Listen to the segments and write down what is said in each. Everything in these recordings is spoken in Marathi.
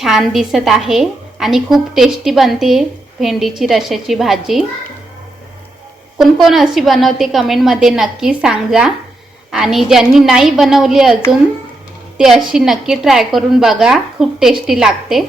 छान दिसत आहे आणि खूप टेस्टी बनते भेंडीची रशाची भाजी। कोण कोण अशी बनवते कमेंटमध्ये नक्की सांगा आणि ज्यांनी नाही बनवली अजून ते अशी नक्की ट्राय करून बघा, खूप टेस्टी लागते।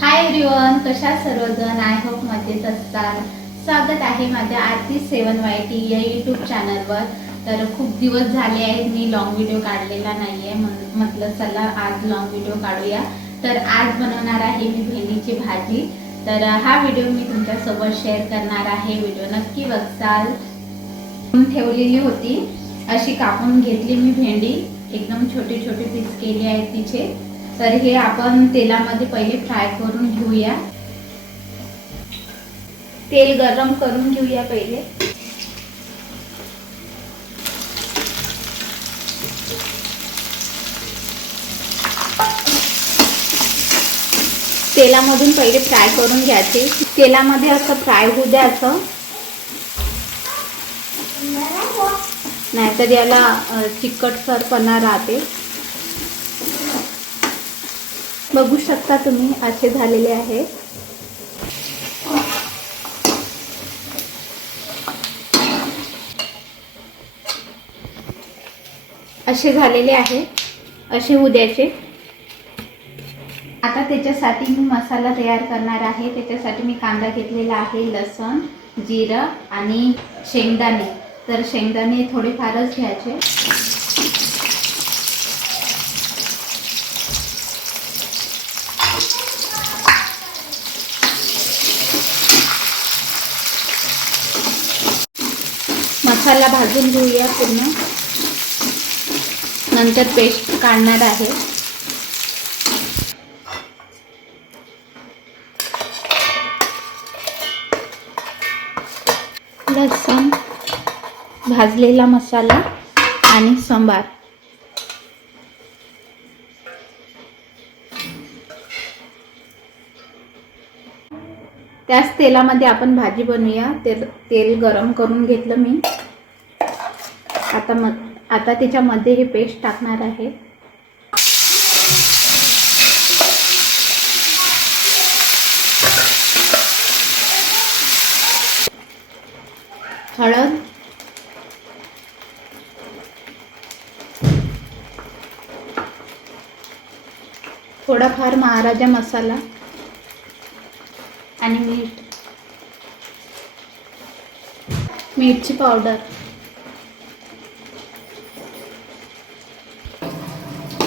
हाय एव्हरीवन, कशा सर्वजण? आय होप मजेत असाल। स्वागत आहे माझ्या आरती 7YT या यूट्यूब चॅनलवर। तर खूप दिवस झाले आहेत मी लॉंग व्हिडिओ काढलेला नाहीये, म्हटलं चला आज लॉंग व्हिडिओ काढूया। तर आज बनवणार आहे मी भेंडीची भाजी। तर हा व्हिडिओ मी तुमच्यासोबत शेअर करणार आहे, व्हिडिओ नक्की बघाल। ठेवलेली होती अशी कापून घेतली मी भेंडी, एकदम छोटे छोटे पीस केले आहेत तिचे। तर हे आपण तेलामध्ये पहिले फ्राय करून घेऊया। तेल गरम करून घेऊया पहिले। तेलामधून पहिले फ्राय करून घ्यायचे, तेलामध्ये असं फ्राय होऊ द्यायचं, नाहीतर याला चिकटसरपणा राहते। बघू शकता तुम्ही असे झालेले आहे। असे झालेले आहे, असे होऊ द्यायचे। आता त्याच्यासाठी मी मसाला तयार करणार आहे। त्याच्यासाठी मी कांदा घेतलेला आहे, लसूण, जिरं आणि शेंगदाणे। तर शेंगदाणे थोडेफारच घ्यायचे। मसाला भाजून घेऊया पूर्ण, नंतर पेस्ट काढणार आहे। लसूण, भाजलेला मसाला आणि सांबार। त्याच तेलामध्ये आपण भाजी बनवूया। तेल गरम करून घेतलं मी। आता त्याच्यामध्ये हे पेस्ट टाकणार आहे। हळद, थोडाफार महाराजा मसाला आणि मीठ, मिरची पावडर।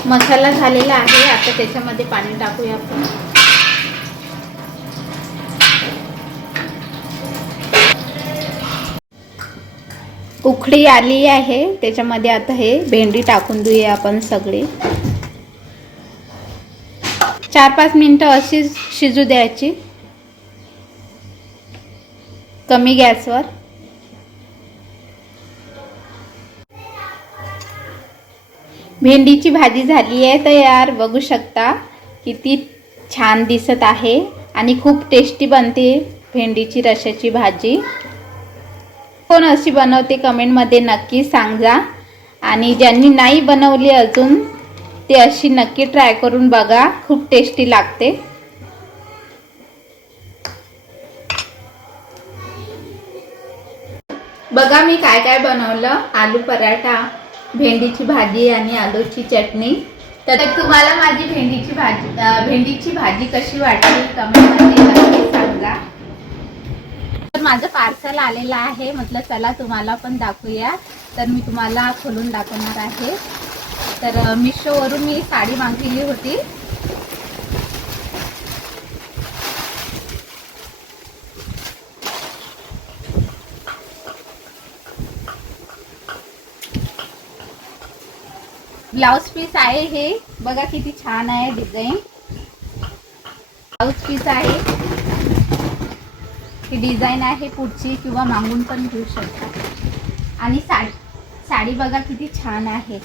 मसाला झालेला आहे, आता त्याच्यामध्ये पाणी टाकूया आपण। उकळी आली आहे, त्याच्यामध्ये आता हे भेंडी टाकून देऊया आपण सगळी। 4-5 मिनिटं अशी शिजू द्यायची कमी गॅसवर। भेंडीची भाजी झाली आहे तयार। बघू शकता किती छान दिसत आहे आणि खूप टेस्टी बनते भेंडीची रशाची भाजी। कोण अशी बनवते कमेंटमध्ये नक्की सांगा आणि ज्यांनी नाही बनवली अजून ते अशी नक्की ट्राय करून बघा, खूप टेस्टी लागते। बघा मी काय काय बनवलं, आलू पराठा, भेंडीची भाजी आणि आलूची चटणी। तर तुम्हाला माझी भेंडीची भाजी कशी वाटली कमेंटमध्ये नक्की सांगा। तर माझं पार्सल आलेलं आहे, म्हटलं चला तुम्हाला पण दाखवूया। तर मी तुम्हाला खोलून दाखवणार आहे। तर मिशोवरून मी साडी मागवली होती। ब्लाउज पीस आहे हे, बघा किती छान आहे डिझाइन। ब्लाउज पीस आहे, ही डिझाइन आहे पुढची, किंवा मागून पण घेऊ शकता। आणि साडी बघा किती छान आहे।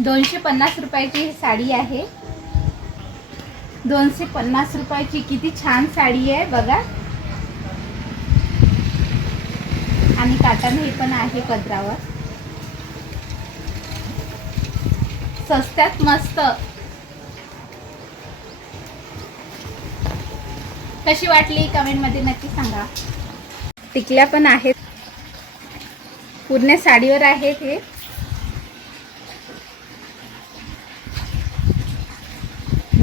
250 रुपयाची ही साडी आहे, 250 रुपयाची। किती छान साडी आहे बघा। आणि काटन हे पण आहे पदरावर। स्वस्तात मस्त कशी वाटली कमेंटमध्ये नक्की सांगा. टिकल्या पण आहेत, पूर्ण साडीवर आहेत हे.